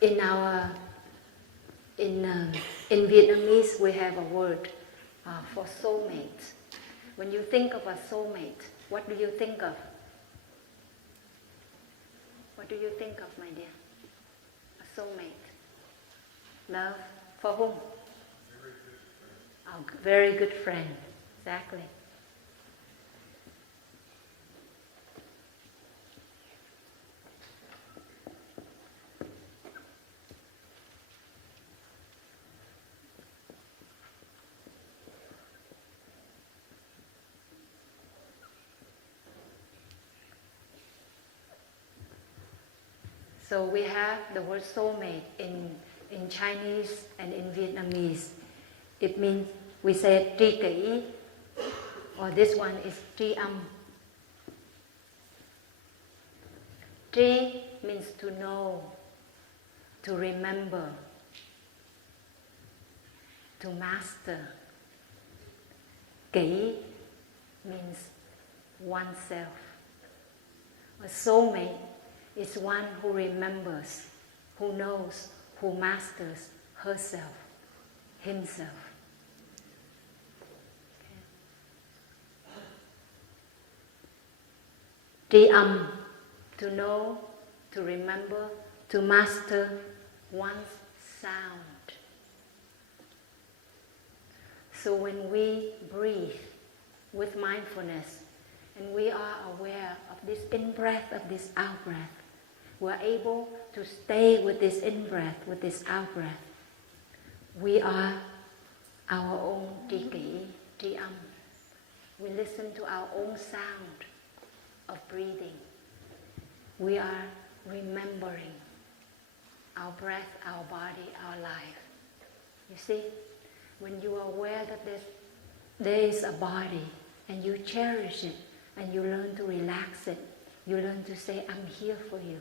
In our in Vietnamese, we have a word for soulmate. When you think of a soulmate, what do you think of? What do you think of, my dear? A soulmate. Love for whom? A very good friend. Exactly. So we have the word soulmate in Chinese and in Vietnamese. It means, we say tri kỷ, or this one is tri âm. Tri means to know, to remember, to master. Kỷ means oneself. A soulmate is one who remembers, who knows, who masters herself, himself. Tri âm, to know, to remember, to master one's sound. So when we breathe with mindfulness, and we are aware of this in-breath, of this out-breath, we're able to stay with this in-breath, with this out-breath. We are our own tri kỷ, tri âm. We listen to our own sound of breathing. We are remembering our breath, our body, our life. You see, when you are aware that there is a body, and you cherish it, and you learn to relax it, you learn to say, I'm here for you.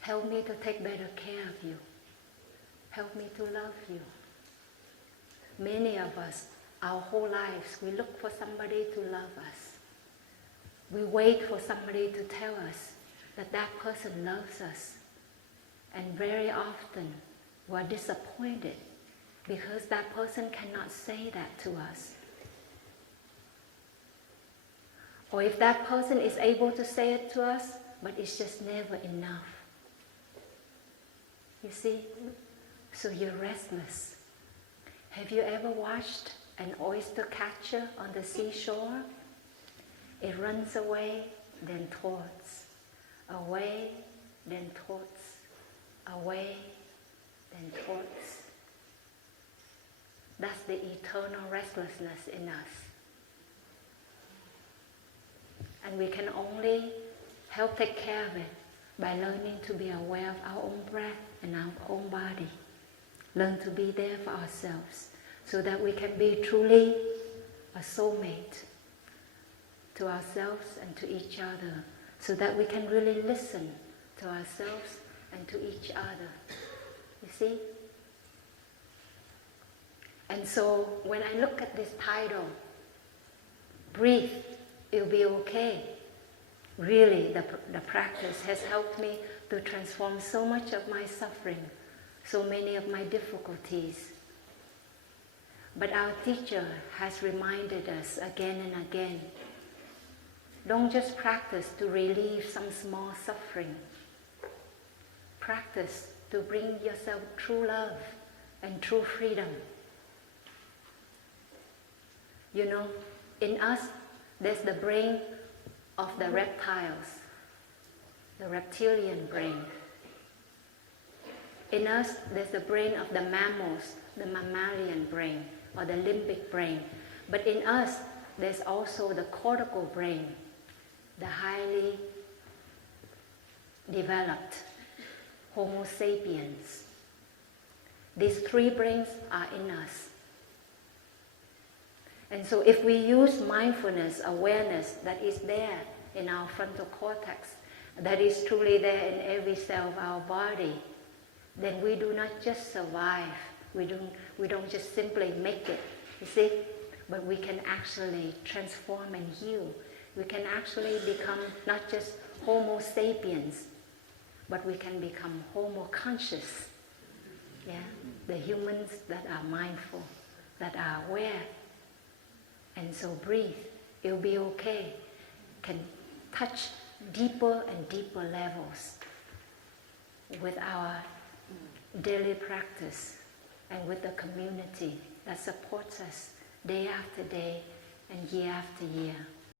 Help me to take better care of you. Help me to love you. Many of us, our whole lives, we look for somebody to love us. We wait for somebody to tell us that that person loves us. And very often, we're disappointed because that person cannot say that to us. Or if that person is able to say it to us, but it's just never enough. You see? So you're restless. Have you ever watched an oyster catcher on the seashore? It runs away, then towards. Away, then towards. Away, then towards. That's the eternal restlessness in us. And we can only help take care of it by learning to be aware of our own breath and our own body. Learn to be there for ourselves so that we can be truly a soulmate to ourselves and to each other, so that we can really listen to ourselves and to each other. You see? And so when I look at this title, breathe, it'll be okay. Really, the practice has helped me to transform so much of my suffering, so many of my difficulties. But our teacher has reminded us again and again, don't just practice to relieve some small suffering. Practice to bring yourself true love and true freedom. You know, in us, there's the brain of the reptiles, the reptilian brain. In us, there's the brain of the mammals, the mammalian brain, or the limbic brain. But in us, there's also the cortical brain, the highly developed Homo sapiens. These three brains are in us. And so if we use mindfulness, awareness that is there in our frontal cortex, that is truly there in every cell of our body, then we do not just survive. We don't just simply make it, you see? But we can actually transform and heal. We can actually become not just Homo sapiens, but we can become homo conscious. Yeah? The humans that are mindful, that are aware. And so breathe, it'll be okay. Can touch deeper and deeper levels with our daily practice and with the community that supports us day after day and year after year.